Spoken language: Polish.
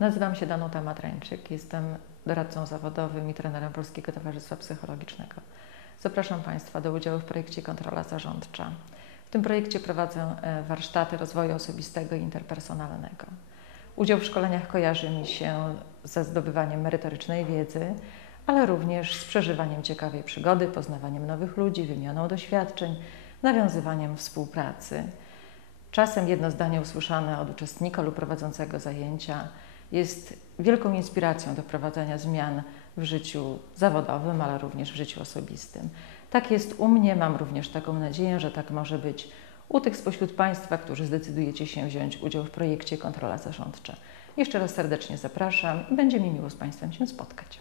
Nazywam się Danuta Matrańczyk, jestem doradcą zawodowym i trenerem Polskiego Towarzystwa Psychologicznego. Zapraszam Państwa do udziału w projekcie Kontrola Zarządcza. W tym projekcie prowadzę e, warsztaty rozwoju osobistego i interpersonalnego. Udział w szkoleniach kojarzy mi się ze zdobywaniem merytorycznej wiedzy, ale również z przeżywaniem ciekawej przygody, poznawaniem nowych ludzi, wymianą doświadczeń, nawiązywaniem współpracy. Czasem jedno zdanie usłyszane od uczestnika lub prowadzącego zajęcia jest wielką inspiracją do wprowadzania zmian w życiu zawodowym, ale również w życiu osobistym. Tak jest u mnie, mam również taką nadzieję, że tak może być u tych spośród Państwa, którzy zdecydujecie się wziąć udział w projekcie Kontrola Zarządcza. Jeszcze raz serdecznie zapraszam i będzie mi miło z Państwem się spotkać.